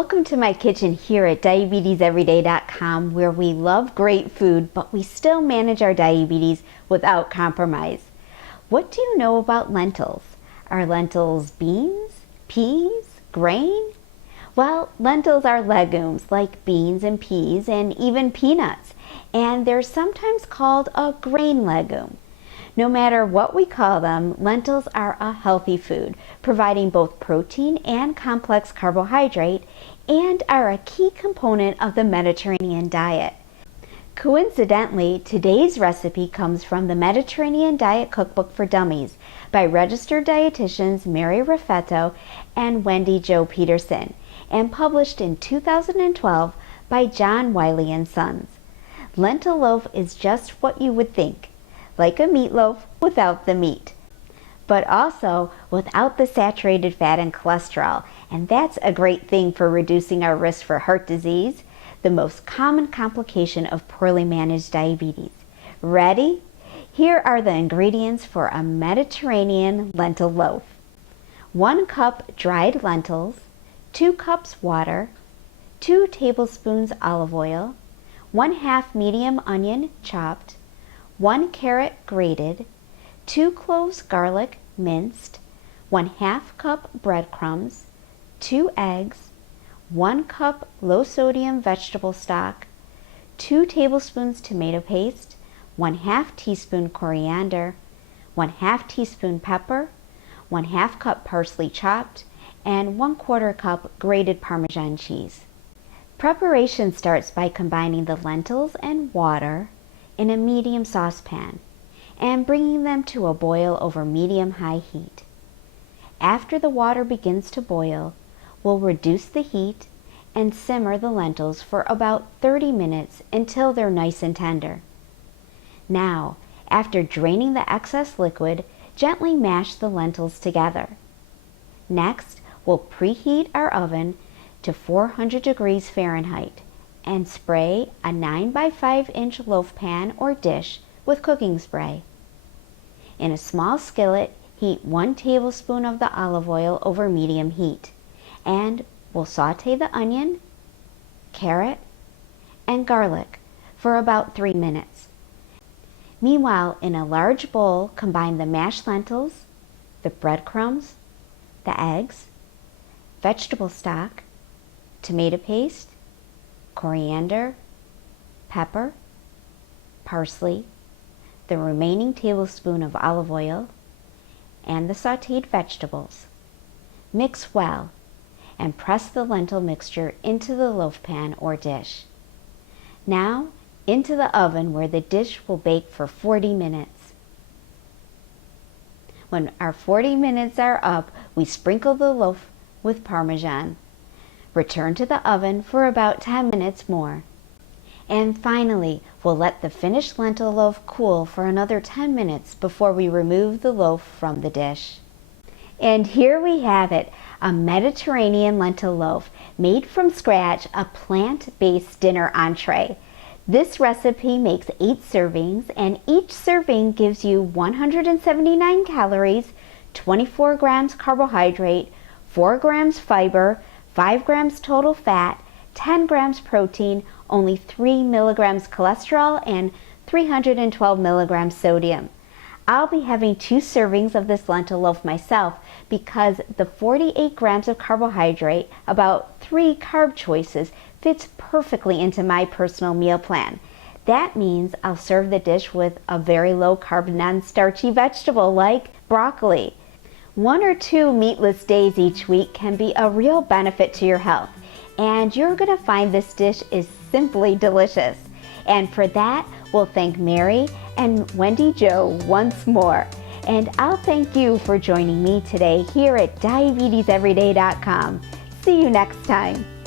Welcome to my kitchen here at diabeteseveryday.com, where we love great food, but we still manage our diabetes without compromise. What do you know about lentils? Are lentils beans, peas, grain? Well, lentils are legumes like beans and peas and even peanuts, and they're sometimes called a grain legume. No matter what we call them, lentils are a healthy food, providing both protein and complex carbohydrate, and are a key component of the Mediterranean diet. Coincidentally, today's recipe comes from the Mediterranean Diet Cookbook for Dummies by registered dietitians Meri Raffetto and Wendy Peterson, and published in 2012 by Wiley Sons. Lentil loaf is just what you would think. Like a meatloaf without the meat, but also without the saturated fat and cholesterol, and that's a great thing for reducing our risk for heart disease, the most common complication of poorly managed diabetes. Ready? Here are the ingredients for a Mediterranean lentil loaf. 1 cup dried lentils, 2 cups water, 2 tablespoons olive oil, 1/2 medium onion chopped, 1 carrot grated, 2 cloves garlic minced, 1/2 cup breadcrumbs, 2 eggs, 1 cup low sodium vegetable stock, 2 tablespoons tomato paste, 1/2 teaspoon coriander, 1/2 teaspoon pepper, 1/2 cup parsley chopped, and 1/4 cup grated Parmesan cheese. Preparation starts by combining the lentils and water in a medium saucepan and bringing them to a boil over medium-high heat. After the water begins to boil, we'll reduce the heat and simmer the lentils for about 30 minutes until they're nice and tender. Now, after draining the excess liquid, gently mash the lentils together. Next, we'll preheat our oven to 400 degrees Fahrenheit and spray a 9 by 5 inch loaf pan or dish with cooking spray. In a small skillet, heat 1 tablespoon of the olive oil over medium heat, and we'll saute the onion, carrot, and garlic for about 3 minutes. Meanwhile, in a large bowl, combine the mashed lentils, the breadcrumbs, the eggs, vegetable stock, tomato paste, coriander, pepper, parsley, the remaining tablespoon of olive oil, and the sauteed vegetables. Mix well and press the lentil mixture into the loaf pan or dish. Now into the oven, where the dish will bake for 40 minutes. When our 40 minutes are up, we sprinkle the loaf with Parmesan. Return to the oven for about 10 minutes more. And finally, we'll let the finished lentil loaf cool for another 10 minutes before we remove the loaf from the dish. And here we have it, a Mediterranean lentil loaf made from scratch, a plant-based dinner entree. This recipe makes 8 servings, and each serving gives you 179 calories, 24 grams carbohydrate, 4 grams fiber, 5 grams total fat, 10 grams protein, only 3 milligrams cholesterol, and 312 milligrams sodium. I'll be having 2 servings of this lentil loaf myself because the 48 grams of carbohydrate, about 3 carb choices, fits perfectly into my personal meal plan. That means I'll serve the dish with a very low carb non-starchy vegetable like broccoli. 1 or 2 meatless days each week can be a real benefit to your health, and you're going to find this dish is simply delicious. And for that, we'll thank Meri and Wendy once more. And I'll thank you for joining me today here at diabeteseveryday.com. See you next time.